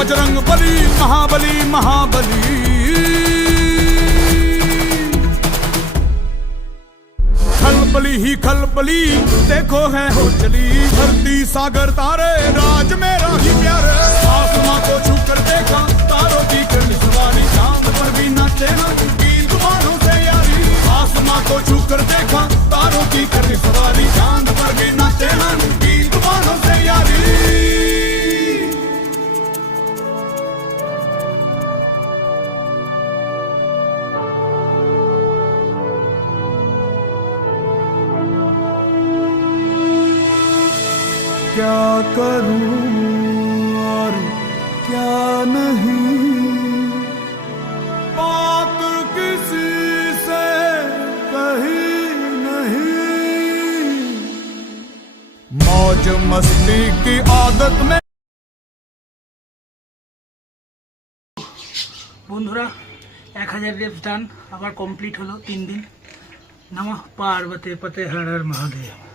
बजरंग बली महाबली महाबली। खलबली ही खलबली देखो है हो चली, धरती सागर तारे राज मेरा ही प्यारे। आसमां को छू कर देखा तारों की करनी सवारी, चांद पर भी नाचे ना की तूफानों से यारी। आसमां को छू कर देखा तारों की करनी सवारी, चांद पर भी नाचे ना की तूफानों से यारी। क्या करूं और क्या नहीं, बात किसी से कही नहीं, मौज मस्ती की आदत में। বন্ধুরা 1000 রেপস ডান, আবার কমপ্লিট হলো 3 দিন। নমঃ পার্বতী পতে হর হর মহাদেব।